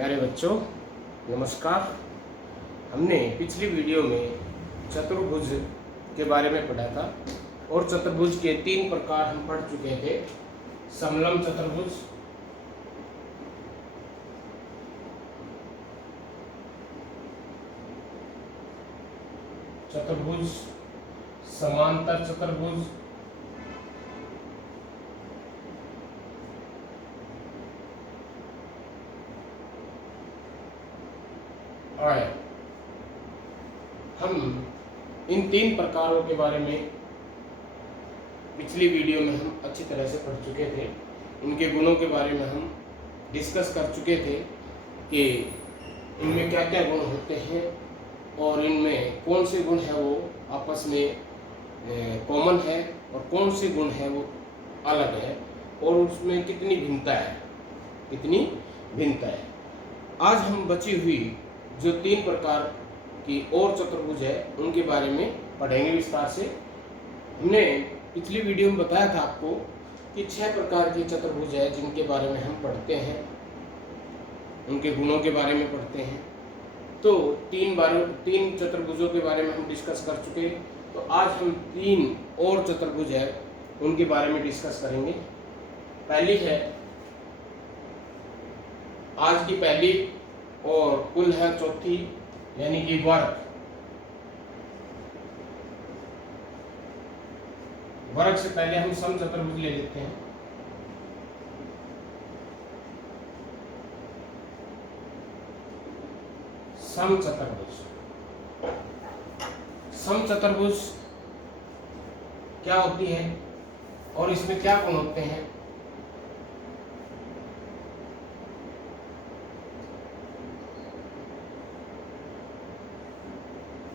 प्यारे बच्चों, नमस्कार। हमने पिछली वीडियो में चतुर्भुज के बारे में पढ़ा था और चतुर्भुज के 3 प्रकार हम पढ़ चुके थे। समलंब चतुर्भुज, समांतर चतुर्भुज और हम इन 3 प्रकारों के बारे में पिछली वीडियो में हम अच्छी तरह से पढ़ चुके थे। इनके गुणों के बारे में हम डिस्कस कर चुके थे कि इनमें क्या क्या गुण होते हैं और इनमें कौन से गुण है वो आपस में कॉमन है और कौन से गुण है वो अलग है और उसमें कितनी भिन्नता है। आज हम बची हुई जो 3 प्रकार की और चतुर्भुज है उनके बारे में पढ़ेंगे विस्तार से। हमने पिछली वीडियो में बताया था आपको कि 6 प्रकार के चतुर्भुज है जिनके बारे में हम पढ़ते हैं, उनके गुणों के बारे में पढ़ते हैं। तो 3 चतुर्भुजों के बारे में हम डिस्कस कर चुके। तो आज हम 3 और चतुर्भुज है उनके बारे में डिस्कस करेंगे। पहली है आज की पहली और कुल है चौथी, यानी कि वर्ग से पहले हम सम चतुर्भुज ले लेते हैं। सम चतुर्भुज क्या होती है और इसमें क्या गुण होते हैं?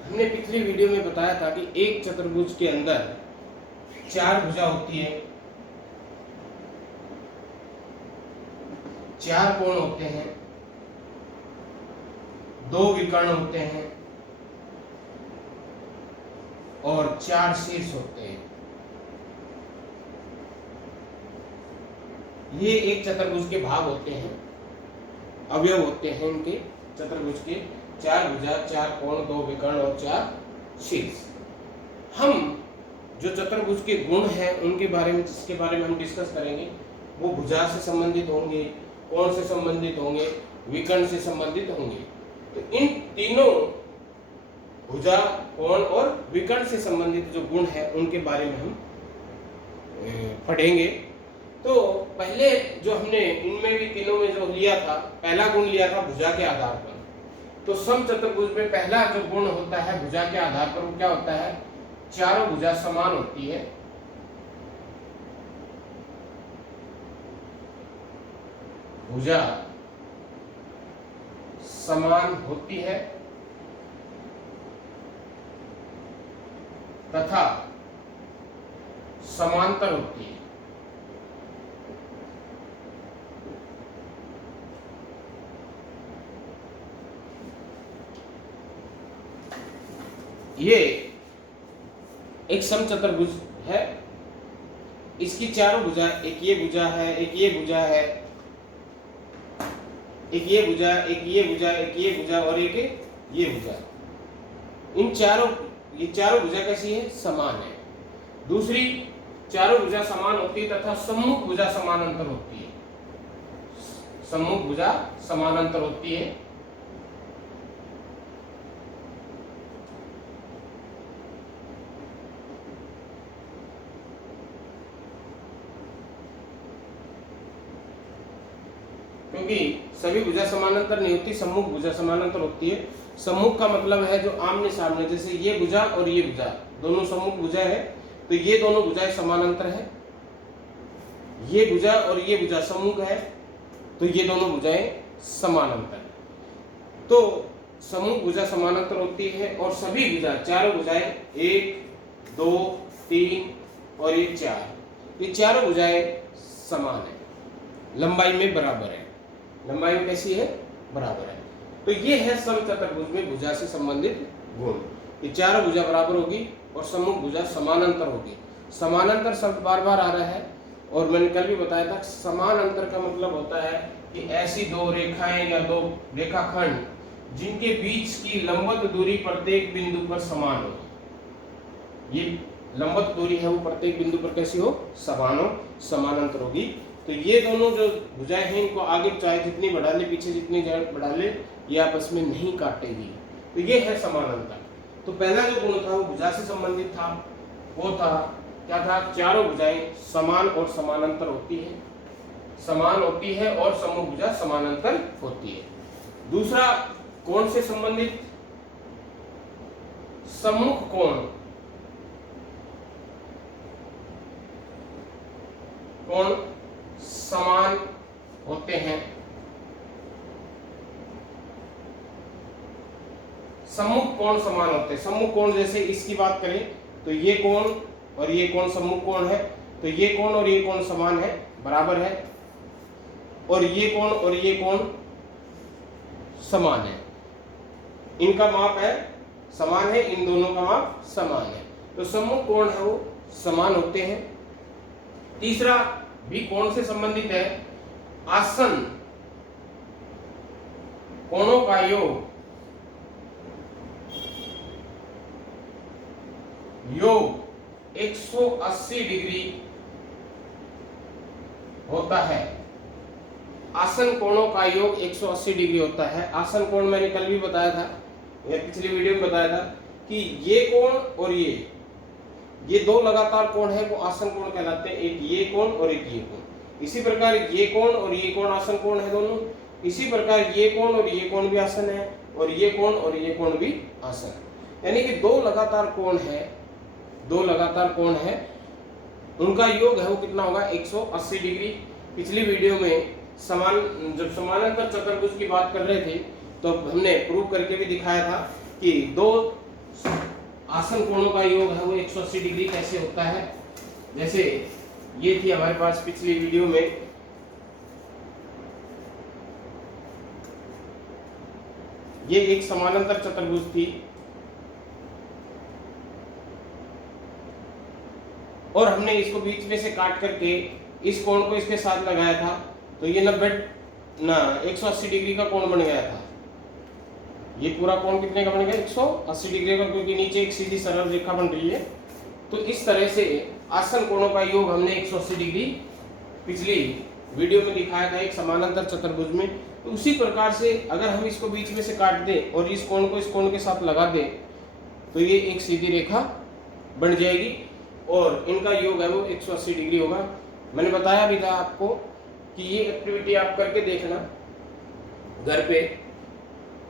हमने पिछली वीडियो में बताया था कि एक चतुर्भुज के अंदर 4 भुजा होती है, 4 कोण होते हैं, 2 विकर्ण होते हैं और 4 शीर्ष होते हैं। ये एक चतुर्भुज के भाग होते हैं, अवयव होते हैं इनके चतुर्भुज के। 4 भुजा, 4 कोण, 2 विकर्ण और 4 शीर्ष। हम जो चतुर्भुज के गुण हैं उनके बारे में जिसके बारे में हम डिस्कस करेंगे वो भुजा से संबंधित होंगे, कोण से संबंधित होंगे, विकर्ण से संबंधित होंगे। तो इन तीनों भुजा, कोण और विकर्ण से संबंधित जो गुण है उनके बारे में हम पढ़ेंगे। तो पहले जो हमने इनमें भी तीनों में जो लिया था, पहला गुण लिया था भुजा के आधार पर। तो सम चतुर्भुज में पहला जो गुण होता है भुजा के आधार पर वो क्या होता है? चारों भुजा समान होती है। भुजा समान होती है तथा समांतर होती है। ये एक सम चतुर्भुज है। इसकी चारों भुजा, एक ये भुजा है, एक ये भुजा है, एक ये भुजा, एक ये भुजा, एक ये भुजा और एक ये भुजा। ये चारों भुजा कैसी है? समान है। दूसरी, चारों भुजा समान होती है तथा सम्मुख भुजा समानांतर होती है। सम्मुख भुजा समानांतर होती है। क्योंकि सभी भुजा समानांतर नहीं होती, सम्मुख भुजा समानांतर होती है। सम्मुख का मतलब है जो आमने सामने, जैसे ये भुजा और ये भुजा दोनों सम्मुख भुजा है तो ये दोनों भुजाएं समानांतर है। ये भुजा और ये भुजा सम्मुख है तो ये दोनों भुजाएं समानांतर है। तो सम्मुख भुजा समानांतर होती है और सभी भुजा, चारों भुजाएं 1, 2, 3 और ये 4, ये चारों भुजाएं समान है, लंबाई में बराबर है। लंबाई में कैसी है? बराबर है। तो ये है सम चतुर्भुज में भुजा से संबंधित गुण। ये चारों भुजा बराबर होगी और सम्मुख भुजा समानांतर होगी। समानांतर शब्द बार बार आ रहा है और मैंने कल भी बताया था समान अंतर का मतलब होता है कि ऐसी दो रेखाएं या दो रेखाखंड जिनके बीच की लंबवत दूरी प्रत्येक बिंदु पर समान हो। ये लंबवत दूरी है वो प्रत्येक बिंदु पर कैसी हो, समान हो, समानांतर होगी। तो ये दोनों जो भुजाएं हैं इनको आगे चाहे जितनी बढ़ा ले, पीछे जितनी बढ़ा ले, ये आपस में नहीं काटेगी। तो ये है समानांतर। तो पहला जो गुण था वो भुजा से संबंधित था, वो था क्या था, चारों भुजाएं समान और समानांतर होती है, समान होती है और समूह भुजा समानांतर होती है। दूसरा कोण से संबंधित, सम्मुख कोण, कोण समान होते हैं। सम्मुख कोण समान होते हैं। सम्मुख कोण जैसे इसकी बात करें तो ये कोण और ये कोण सम्मुख कोण है, तो ये कोण और ये कोण समान है, बराबर है, और ये कोण और ये कोण समान है, इनका माप है समान है, इन दोनों का माप समान है। तो सम्मुख कोण है वो समान होते हैं। तीसरा भी कोण से संबंधित है, आसन कोणों का योग, योग 180 डिग्री होता है। आसन कोणों का योग 180 डिग्री होता है। आसन कोण मैंने कल भी बताया था या पिछली वीडियो में बताया था कि ये कोण और ये दो लगातार कोण है वो आसन कोण कहलाते हैं, एक ये कोण और एक ये कोण। इसी प्रकार ये कोण और ये कोण आसन कोण है दोनों। इसी प्रकार ये कोण और ये कोण भी आसन है, और ये कोण और ये कोण भी आसन है। यानी कि दो लगातार कोण है, दो लगातार कोण है, उनका योग है वो कितना होगा, 180 डिग्री। पिछली वीडियो में जब समानांतर चतुर्भुज की बात कर रहे थे तो हमने प्रूव करके भी दिखाया था कि दो आसन कोणों का योग है वो 180 डिग्री कैसे होता है। जैसे ये थी हमारे पास पिछली वीडियो में, ये एक समानांतर चतुर्भुज थी और हमने इसको बीच में से काट करके इस कोण को इसके साथ लगाया था, तो ये 180 डिग्री का कोण बन गया था। ये पूरा कोण कितने का बन गया, 180 डिग्री का, क्योंकि नीचे एक सीधी सरल रेखा बन रही है। तो इस तरह से आसन कोणों का योग हमने 180 डिग्री पिछली वीडियो में दिखाया था एक समानांतर चतुर्भुज में। तो उसी प्रकार से अगर हम इसको बीच में से काट दें और इस कोण को इस कोण के साथ लगा दें तो ये एक सीधी रेखा बन जाएगी और इनका योग है वो 180 डिग्री होगा। मैंने बताया भी था आपको कि ये एक्टिविटी आप करके देखना घर पे,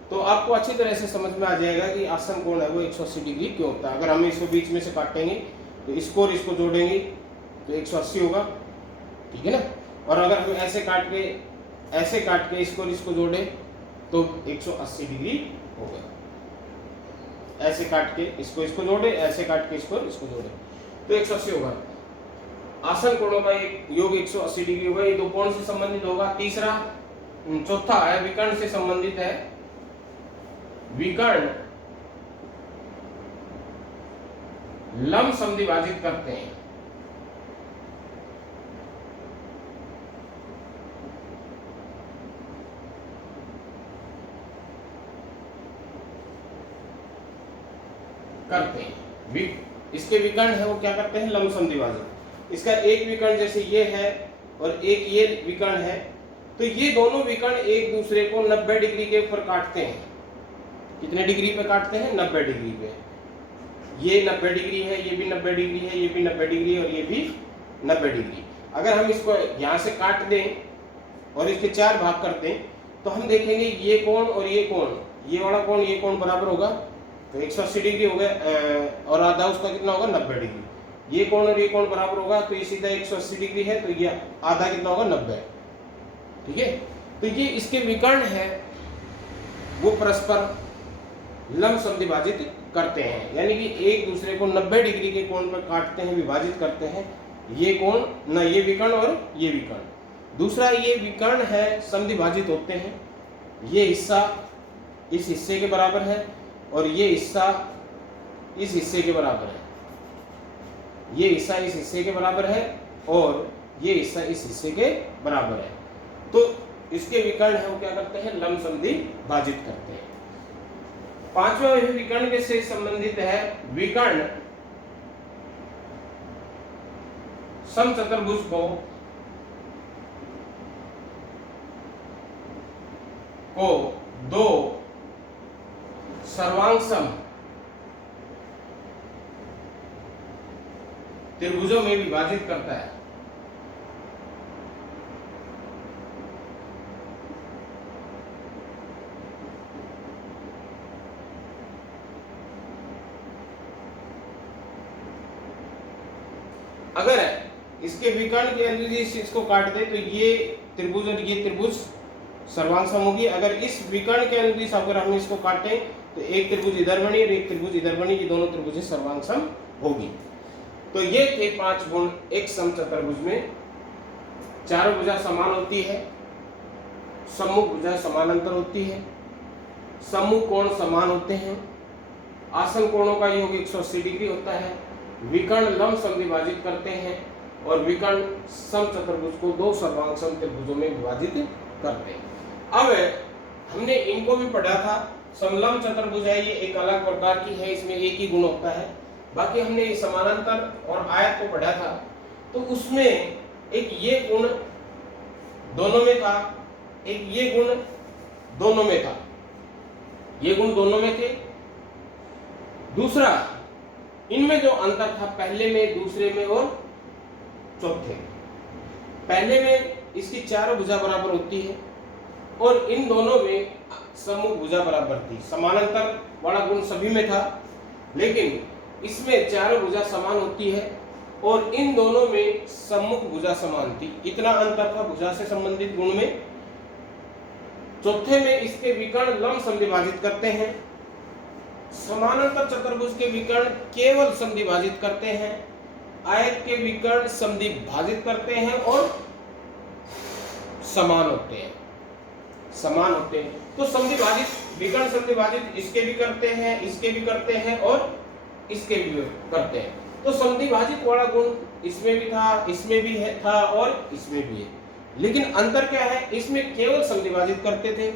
तो आपको अच्छी तरह से समझ में आ जाएगा कि आसन कोण है वो 180 डिग्री क्यों होता है। अगर हम इसको बीच में से काटेंगे तो इसको और इसको जोड़ेंगे तो 180 होगा, ठीक है ना। और अगर हम ऐसे काट के इसको और इसको जोड़े तो 180 डिग्री होगा। ऐसे काट के इसको जोड़े, ऐसे काट के इसको जोड़े तो 180 होगा। आसन कोणों का योग 180 डिग्री होगा। ये दो कोण से संबंधित होगा। चौथा है विकर्ण से संबंधित है। विकर्ण लंब समद्विभाजित करते हैं। इसके विकर्ण है वो क्या करते हैं, लंब समद्विभाजित। इसका एक विकर्ण जैसे ये है और एक ये विकर्ण है, तो ये दोनों विकर्ण एक दूसरे को 90 डिग्री के ऊपर काटते हैं। कितने डिग्री पे काटते हैं, 90 डिग्री पे। ये 90 डिग्री है, ये भी 90 डिग्री है, ये भी 90 डिग्री है और ये भी 90 डिग्री। अगर हम इसको यहाँ से काट दें और इसके 4 भाग कर दें तो हम देखेंगे ये कोण और ये कोण, ये वाला कोण ये कोण बराबर होगा तो 180 डिग्री हो गया और आधा उसका कितना होगा, 90 डिग्री। ये कोण और ये कोण बराबर होगा तो ये सीधा 180 डिग्री है, तो ये आधा कितना होगा, 90। ठीक है, तो ये इसके विकर्ण है वो परस्पर लंब समद्विभाजित करते हैं, यानी कि एक दूसरे को 90 डिग्री के कोण पर काटते हैं, विभाजित करते हैं। ये कोण ना, ये विकर्ण और ये विकर्ण। दूसरा ये विकर्ण है समद्विभाजित होते हैं। ये हिस्सा इस हिस्से के बराबर है और ये हिस्सा इस हिस्से के बराबर है। ये हिस्सा इस हिस्से के बराबर है और ये हिस्सा इस हिस्से के बराबर है। तो इसके विकर्ण हम क्या करते हैं, लंब संधि भाजित करते हैं। पांचवा विकर्ण के से संबंधित है विकर्ण समचतुर्भुज को दो सर्वांगसम त्रिभुजों में विभाजित करता है। अगर इसके विकर्ण के अनुदिश इसको काट दे तो ये त्रिभुज और ये त्रिभुज सर्वांगसम होगी। अगर इस विकर्ण के अनुदिश अगर हम इसको काटें तो एक त्रिभुज इधर बनी और एक त्रिभुज इधर बनी, ये दोनों त्रिभुज सर्वांगसम होगी। तो ये थे 5 गुण एक समचतुर्भुज में। चारों भुजा समान होती है, सम्मुख भुजा समानांतर होती है, सम्मुख कोण समान होते हैं, आसन कोणों का योग 180 डिग्री होता है, विकर्ण लंब समद्विभाजित करते हैं और विकर्ण समचतुर्भुज को दो सर्वांगसम त्रिभुजों में विभाजित करते हैं। अब हमने इनको भी पढ़ा था। समलंब चतुर्भुज है, ये एक अलग प्रकार की है, इसमें एक ही गुण होता है। बाकी हमने समानांतर और आयत को पढ़ा था, तो उसमें एक ये गुण दोनों में था, एक ये गुण दोनों में था, ये गुण दोनों में थे। दूसरा, इनमें जो अंतर था पहले में, दूसरे में और चौथे। पहले में इसकी चारों भुजा बराबर होती है और इन दोनों में सम्मुख भुजा बराबर थी। समानांतर वाला गुण सभी में था, लेकिन इसमें चारों भुजा समान होती है और इन दोनों में सम्मुख भुजा समान थी। इतना अंतर था भुजा से संबंधित गुण में। चौथे में इसके विकर्ण लंब समद्विभाजित करते हैं। समानांतर चतुर्भुज के विकर्ण केवल समद्विभाजित करते हैं, आयत के विकर्ण समद्विभाजित करते हैं और समान होते हैं, समान होते हैं। तो समद्विभाजित विकर्ण समद्विभाजित इसके भी करते हैं, इसके भी करते हैं और इसके भी करते हैं। तो समद्विभाजित वाला गुण इसमें भी था, इसमें भी है था और इसमें भी है। लेकिन अंतर क्या है, इसमें केवल समद्विभाजित करते थे,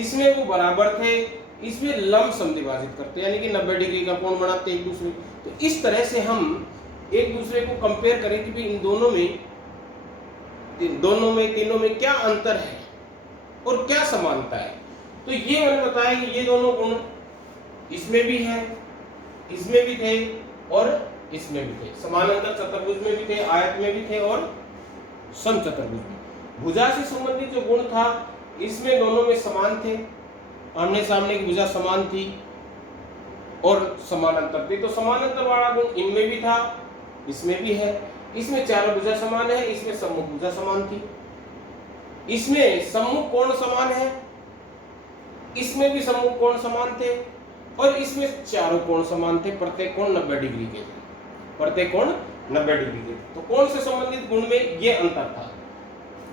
इसमें वो बराबर थे, इसमें लंब समद्विभाजित करते, यानी कि 90 डिग्री का कोण बनाते एक दूसरे। तो इस तरह से हम एक दूसरे को कंपेयर करें कि भी इन दोनों में तीनों में क्या अंतर है और क्या समानता है। तो ये मैंने बताया कि ये दोनों गुण इसमें भी है, इसमें भी थे और इसमें भी थे। समानांतर चतुर्भुज में भी थे, आयत में भी थे और समचतुर्भुज में। भुजा से संबंधित जो गुण था इसमें दोनों में समान थे, आमने सामने की भुजा समान थी और समानांतर थी। तो समानांतर वाला गुण इनमें भी था, इसमें भी है। इसमें चारों भुजा समान है, इसमें सम्मुख भुजा समान थी। इसमें सम्मुख कोण समान है, इसमें भी सम्मुख कोण समान थे और इसमें चारों कोण समान थे। प्रत्येक कोण 90 डिग्री के थे, प्रत्येक कोण 90 डिग्री के। तो कोण से संबंधित गुण में ये अंतर था।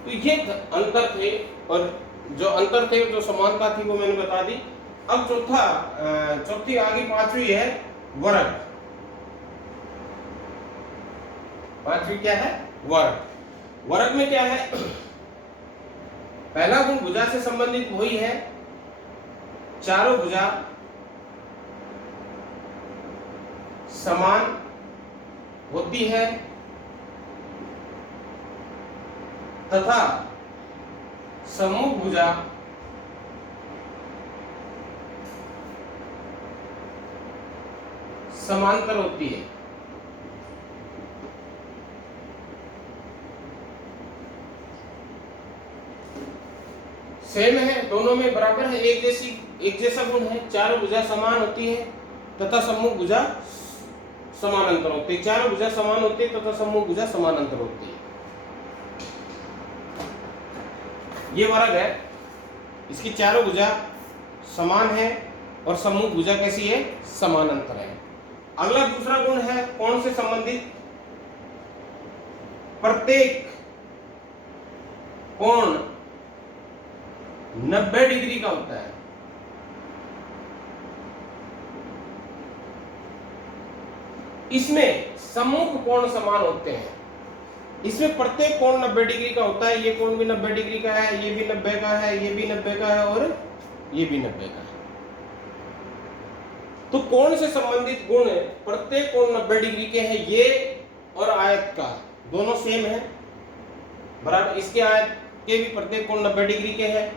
तो ये अंतर थे और जो अंतर थे, जो समानता थी वो मैंने बता दी। अब चौथी आगे पांचवी है वर्ग। पांचवी क्या है, वर्ग। वर्ग में क्या है, पहला गुण भुजा से संबंधित वही है, चारों भुजा समान होती है तथा सम्मुख भुजा समांतर होती है। सेम है, दोनों में बराबर है, एक जैसा गुण है। चारों भुजा समान होती है तथा सम्मुख भुजा समानांतर होती है। चारों भुजा समान होती है तथा सम्मुख भुजा समानांतर होती है। ये वर्ग है, इसकी चारों भुजा समान है और सम्मुख भुजा कैसी है, समानांतर है। अगला दूसरा गुण है कोण से संबंधित, प्रत्येक कोण 90 डिग्री का होता है। इसमें सम्मुख कोण समान होते हैं। इसमें प्रत्येक कोण 90 डिग्री का होता है। ये कोण भी 90 डिग्री का है, ये भी 90 का है, ये भी 90 का है और ये भी 90 का है। तो कोण से संबंधित गुण प्रत्येक कोण 90 डिग्री के हैं। ये और आयत का दोनों सेम है बराबर। इसके आयत के भी प्रत्येक कोण 90 डिग्री के हैं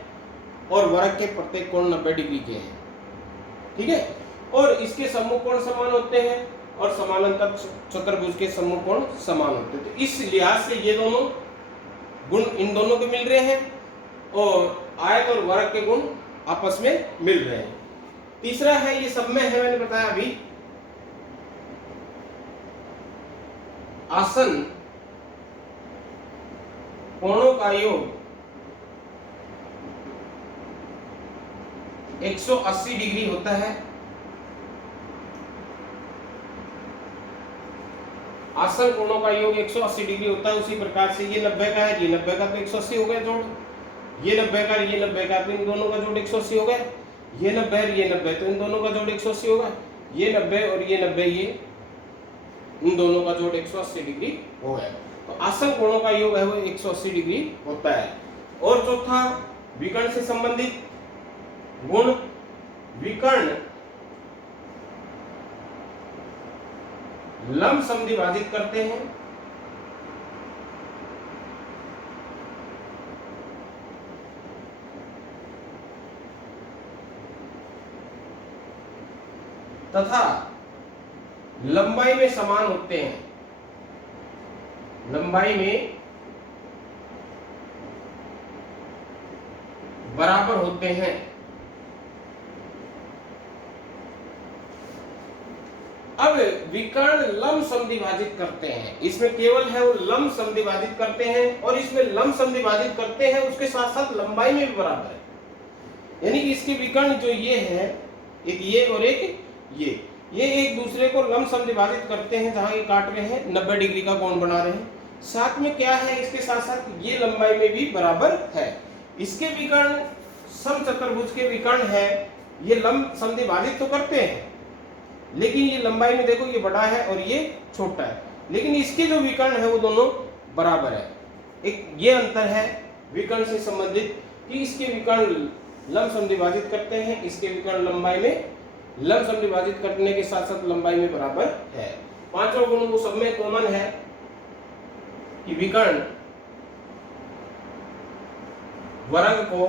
और वर्ग के प्रत्येक कोण 90 डिग्री के हैं, ठीक है। और इसके सम्मुख कोण समान होते हैं और समानांतर चतुर्भुज के सम्मुख कोण समान होते हैं। तो इस लिहाज से ये दोनों गुण इन दोनों के मिल रहे हैं और आयत और वर्ग के गुण आपस में मिल रहे हैं। तीसरा है, ये सब में है, मैंने बताया अभी, आसन कोणों का योग 180 डिग्री होता है। आसन कोणों का योग 180 डिग्री होता है। उसी प्रकार से ये 90 का है, ये 90 का, तो 180 हो गया जोड़। ये 90 का, ये 90 का, तो इन दोनों का जोड़ 180 हो गया। ये 90 और ये 90, तो इन दोनों का जोड़ 180 होगा। ये 90 और ये 90, ये इन दोनों का जोड़ 180 डिग्री हो गया। तो आसन कोणों का योग है वो 180 डिग्री होता है। और चौथा, विकर्ण से संबंधित गुण, विकर्ण लंब समद्विभाजित करते हैं तथा लंबाई में समान होते हैं। लंबाई में बराबर होते हैं। अब विकर्ण लंब समद्विभाजित करते हैं, इसमें केवल है वो लंब समद्विभाजित करते हैं और इसमें लंब समद्विभाजित करते हैं उसके साथ साथ लंबाई में भी बराबर है। यानी कि इसके विकर्ण जो ये है, एक ये और एक ये एक दूसरे को लंब समद्विभाजित करते हैं। जहां ये काट रहे हैं 90 डिग्री का कोण बना रहे हैं। साथ में क्या है, इसके साथ साथ ये लंबाई में भी बराबर है। इसके विकर्ण समचतुर्भुज के विकर्ण है, ये लंब समद्विभाजित तो करते हैं लेकिन ये लंबाई में देखो ये बड़ा है और ये छोटा है, लेकिन इसके जो विकर्ण है वो दोनों बराबर है। एक ये अंतर है विकर्ण से संबंधित कि इसके विकर्ण लंब समद्विभाजित करते हैं, इसके विकर्ण लंबाई में लंब समद्विभाजित करने के साथ साथ लंबाई में बराबर है। पांचवा गुण वो सब में कॉमन है कि विकर्ण वर्ग को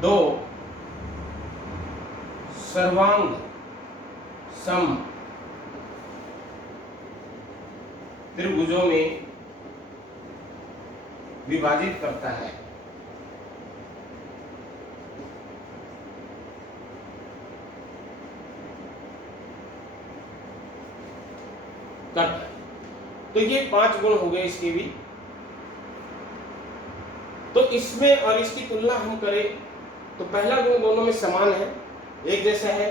दो सर्वांग सम त्रिभुजों में विभाजित करता है। तो ये 5 गुण हो गए इसके भी। तो इसमें और इसकी तुलना हम करें तो पहला गुण दोनों में समान है, एक जैसा है।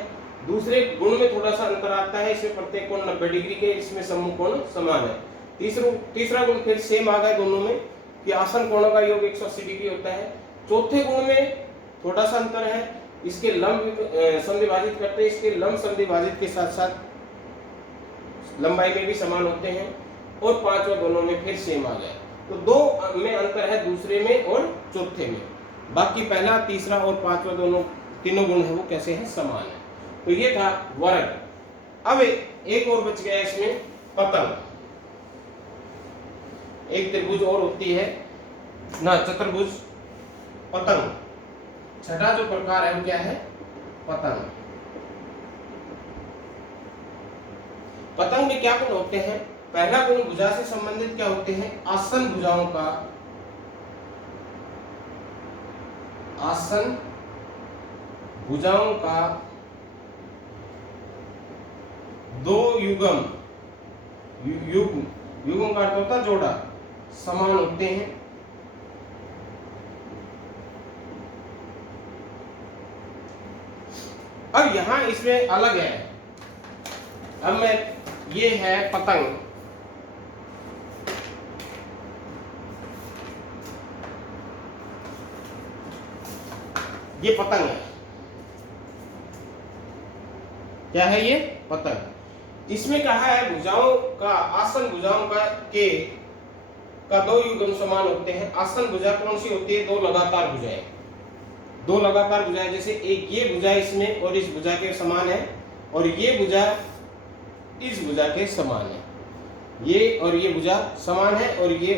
दूसरे गुण में थोड़ा सा अंतर आता है, इसमें प्रत्येक कोण 90 डिग्री के, इसमें सम्मुख कोण समान है। तीसरा गुण फिर सेम आ गया दोनों में कि आसन कोणों का योग 180 डिग्री होता है। चौथे गुण में थोड़ा सा अंतर है, इसके लंब समद्विभाजित करते हैं, इसके लंब समद्विभाजित के साथ साथ लंबाई में भी समान होते हैं। और पांचवा दोनों में फिर सेम आ गया। तो दो में अंतर है, दूसरे में और चौथे में। बाकी पहला, तीसरा और पांचवा दोनों तीनों गुण है वो कैसे हैं, समान है। तो ये था वर्ग। अब एक और बच गया इसमें, पतंग। एक त्रिभुज और होती है ना, चतुर्भुज, पतंग। छठा जो प्रकार है वो क्या है, पतंग। पतंग में क्या गुण होते हैं? पहला गुण भुजा से संबंधित क्या होते हैं, आसन भुजाओं का, आसन भुजाओं का दो युग्म, युग्म का अर्थ होता है जोड़ा, समान होते हैं। अब यहां इसमें अलग है। अब मैं, ये है पतंग, ये पतंग है। क्या है ये, पतंग। इसमें कहा है भुजाओं का आसन भुजाओं का दो युग्म समान होते हैं। आसन भुजा कौन सी होती है? दो लगातार भुजाएं। दो लगातार भुजाएं, जैसे एक ये भुजा इसमें और इस भुजा के समान है, और ये भुजा इस भुजा के समान है। ये और ये भुजा समान है, और ये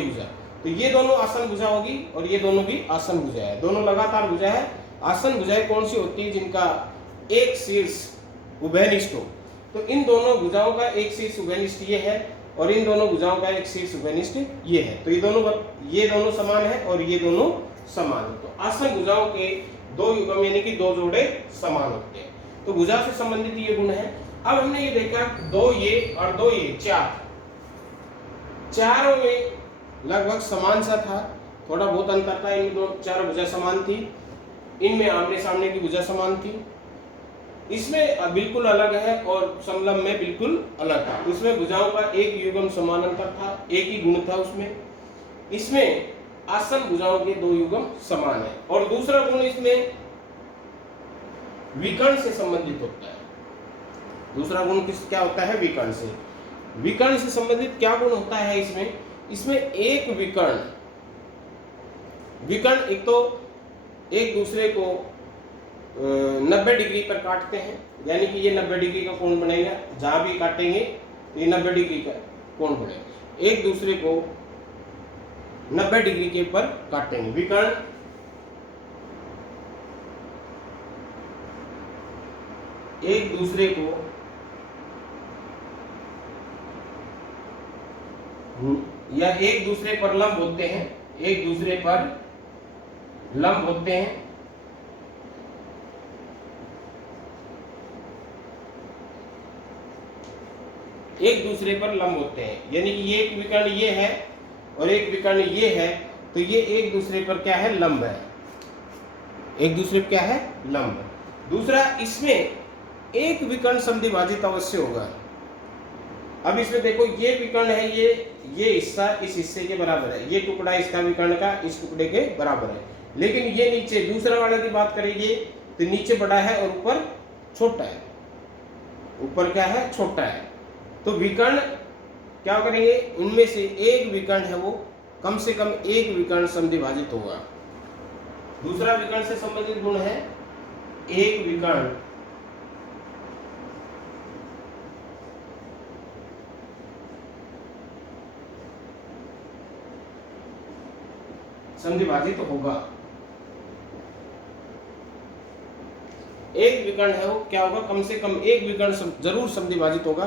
भुजा, तो ये दोनों आसन भुजा होगी और ये दोनों भी आसन भुजा है। दोनों लगातार भुजा है। आसन भुजाएं कौन सी होती है? जिनका एक शीर्ष उभयनिष्ठ हो। तो इन दोनों भुजाओं का एक शीर्ष उभयनिष्ठ ये है, और इन दोनों भुजाओं का एक शीर्ष उभयनिष्ठ ये है। तो ये दोनों समान है और ये दोनों समान है। तो आसन भुजाओं के दो युग्म यानी कि दो जोड़े समान होते हैं। तो भुजा से संबंधित ये गुण है। अब हमने ये देखा दो ये और दो ये, चारों में लगभग समान सा था, थोड़ा बहुत अंतर था। इनमें दो चार भुजा समान थी, इनमें आमने सामने की भुजा समान थी। इसमें बिल्कुल अलग है और समलंब में बिल्कुल अलग था। इसमें भुजाओं का एक युग्म समानांतर था, एक ही गुण था उसमें। इसमें आसन भुजाओं के दो युग्म समान है। और दूसरा गुण इसमें विकर्ण से संबंधित होता है। दूसरा गुण क्या होता है? विकर्ण से। विकर्ण से संबंधित क्या गुण होता है इसमें? इसमें एक विकर्ण एक तो एक दूसरे को 90 डिग्री पर काटते हैं, यानी कि ये 90 डिग्री का कोण बनेगा। जहां भी काटेंगे तो ये 90 डिग्री का कोण बनेगा। एक दूसरे को 90 डिग्री के पर काटेंगे। विकर्ण एक दूसरे को या एक दूसरे पर लंब होते हैं, एक दूसरे पर लंब होते हैं। एक दूसरे पर लंब होते हैं, यानी कि ये एक विकर्ण ये है और एक विकर्ण ये है, तो ये एक दूसरे पर क्या है? लंब है। एक दूसरे पर क्या है? लंब। दूसरा, इसमें एक विकर्ण समद्विभाजित अवश्य होगा। अब इसमें देखो ये विकर्ण है, ये हिस्सा इस हिस्से के बराबर है, ये टुकड़ा इसका विकर्ण का इस टुकड़े के बराबर है। लेकिन ये नीचे दूसरा वाले की बात करेंगे तो नीचे बड़ा है और ऊपर छोटा है। ऊपर क्या है? छोटा है। तो विकर्ण क्या करेंगे? उनमें से एक विकर्ण है वो कम से कम एक विकर्ण समद्विभाजित होगा। दूसरा विकर्ण से संबंधित गुण है एक विकर्ण समद्विभाजित होगा। एक विकर्ण है वो क्या होगा? कम से कम एक विकर्ण जरूर समद्विभाजित होगा।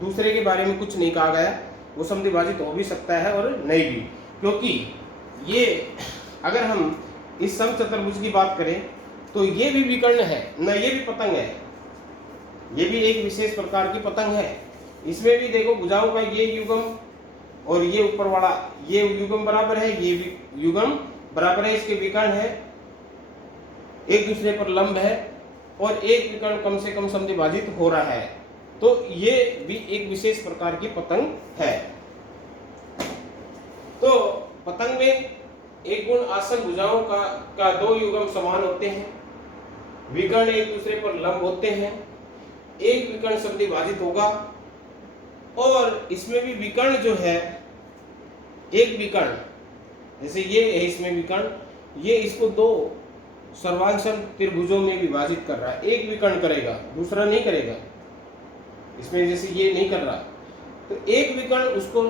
दूसरे के बारे में कुछ नहीं कहा गया, वो समद्विभाजित हो भी सकता है और नहीं भी, क्योंकि ये अगर हम इस समचतुर्भुज की बात करें तो ये भी विकर्ण है ना, ये भी पतंग है, ये भी एक विशेष प्रकार की पतंग है। इसमें भी देखो भुजाओं का ये युग्म और ये ऊपर वाला ये युग्म बराबर है, ये भी युग्म बराबर है, इसके विकर्ण है, एक दूसरे पर लंब है और एक विकर्ण कम से कम समद्विभाजित हो रहा है। तो ये भी एक विशेष प्रकार की पतंग है। तो पतंग में एक गुण आसन भुजाओं का दो युग्म समान होते हैं, विकर्ण एक दूसरे पर लंब होते हैं, एक विकर्ण समद्विभाजित होगा। और इसमें भी विकर्ण जो है, एक विकर्ण जैसे ये है, इसमें विकर्ण ये इसको दो सर्वांगसम त्रिभुजों में विभाजित कर रहा है। एक विकर्ण करेगा, दूसरा नहीं करेगा। इसमें जैसे ये नहीं कर रहा, तो एक विकर्ण उसको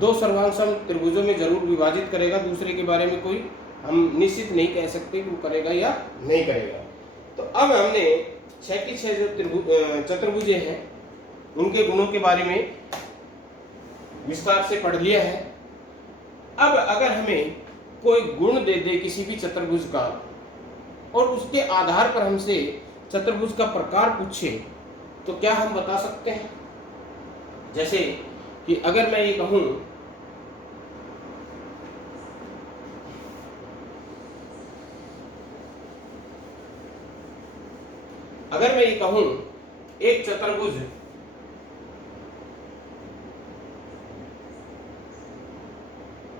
दो सर्वांगसम त्रिभुजों में जरूर विभाजित करेगा। दूसरे के बारे में कोई हम निश्चित नहीं कह सकते कि वो करेगा या नहीं करेगा। तो अब हमने 6 की 6 जो चतुर्भुजें हैं उनके गुणों के बारे में विस्तार से पढ़ लिया है। अब अगर हमें कोई गुण दे दे किसी भी चतुर्भुज का और उसके आधार पर हमसे चतुर्भुज का प्रकार पूछे तो क्या हम बता सकते हैं? जैसे कि अगर मैं ये कहूं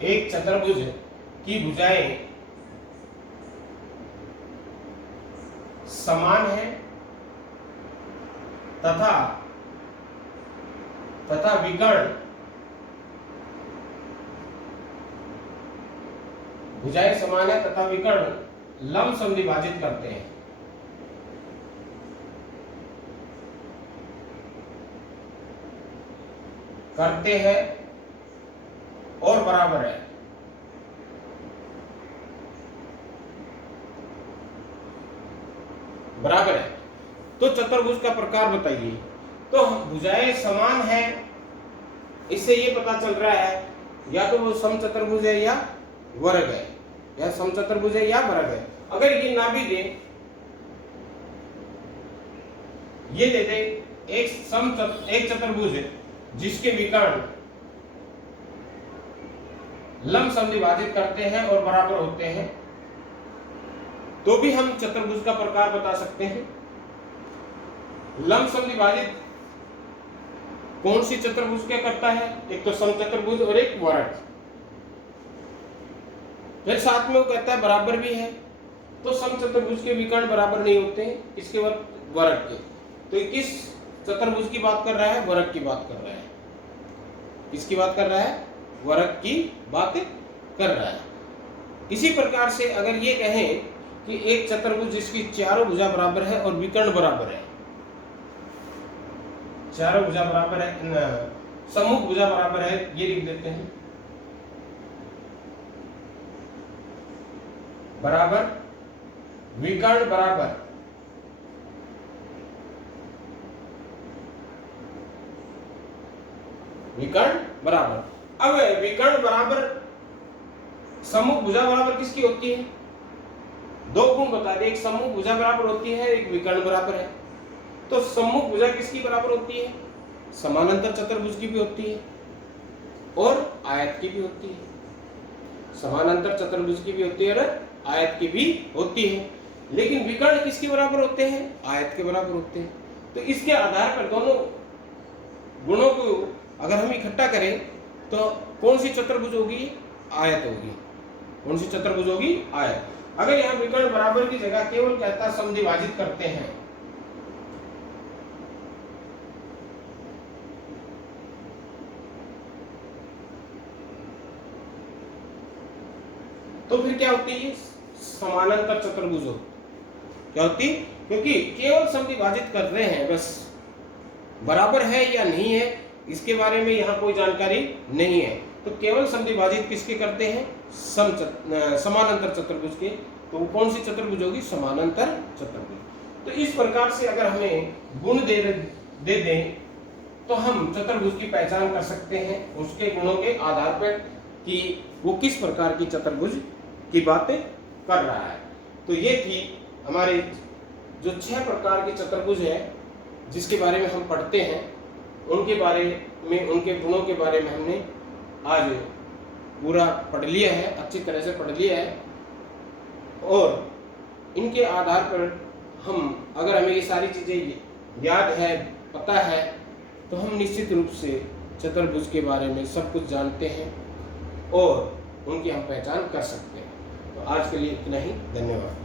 एक चतुर्भुज की भुजाएं समान है तथा विकर्ण भुजाएं समान है तथा विकर्ण लंब समद्विभाजित करते हैं। और बराबर है। बराबर है तो चतुर्भुज का प्रकार बताइए। तो भुजाएं समान है, इससे ये पता चल रहा है या तो वो समचतुर्भुज है या वर्ग है, या समचतुर्भुज है या वर्ग है। अगर ये ना भी दे, ये दे दे एक चतुर्भुज है जिसके विकर्ण लंब समद्विभाजित करते हैं और बराबर होते हैं, तो भी हम चतुर्भुज का प्रकार बता सकते हैं। लंब समद्विभाजित कौन सी चतुर्भुज क्या करता है? एक तो समचतुर्भुज और एक वर्ग। फिर साथ में वो कहता है बराबर भी है, तो समचतुर्भुज के विकर्ण बराबर नहीं होते हैं, इसके वर्ग के। तो किस चतुर्भुज की बात कर रहा है? वर्ग की बात कर रहा है। किसकी बात कर रहा है? वर्ग की बात कर रहा है। इसी प्रकार से अगर ये कहें कि एक चतुर्भुज जिसकी चारों भुजा बराबर है और विकर्ण बराबर है, चारों भुजा बराबर है, सम्मुख भुजा बराबर है, ये लिख देते हैं बराबर, विकर्ण बराबर, विकर्ण बराबर। अब विकर्ण बराबर सम्मुख भुजा बराबर किसकी होती है? दो गुण बता दे, एक सम्मुख भुजा बराबर होती है, एक विकर्ण बराबर है। तो सम्मुख भुजा किसकी बराबर होती है? समानांतर चतुर्भुज की भी होती है और आयत की भी होती है। समानांतर चतुर्भुज की भी होती है और आयत की भी होती है। लेकिन विकर्ण किसके बराबर होते हैं? आयत के बराबर होते हैं। तो इसके आधार पर दोनों गुणों को अगर हम इकट्ठा करें तो कौन सी चतुर्भुज होगी? आयत होगी। कौन सी चतुर्भुज होगी? आयत। अगर यहाँ विकर्ण बराबर की जगह केवल कहता समद्विभाजित करते हैं, तो फिर क्या होती है? समानांतर चतुर्भुज होती। क्या होती? क्योंकि केवल समद्विभाजित कर रहे हैं, बस बराबर है या नहीं है इसके बारे में यहाँ कोई जानकारी नहीं है। तो केवल समद्विभाजित किसके करते हैं? समानांतर चतुर्भुज के। तो वो कौन सी चतुर्भुज होगी? समानांतर चतुर्भुज। तो इस प्रकार से अगर हमें गुण दे दें तो हम चतुर्भुज की पहचान कर सकते हैं उसके गुणों के आधार पर कि वो किस प्रकार की चतुर्भुज की बातें कर रहा है। तो ये थी हमारे जो 6 प्रकार की चतुर्भुज है जिसके बारे में हम पढ़ते हैं, उनके बारे में, उनके गुणों के बारे में हमने आज पूरा पढ़ लिया है, अच्छी तरह से पढ़ लिया है। और इनके आधार पर हम, अगर हमें ये सारी चीज़ें याद है, पता है, तो हम निश्चित रूप से चतुर्भुज के बारे में सब कुछ जानते हैं और उनकी हम पहचान कर सकते हैं। तो आज के लिए इतना ही। धन्यवाद।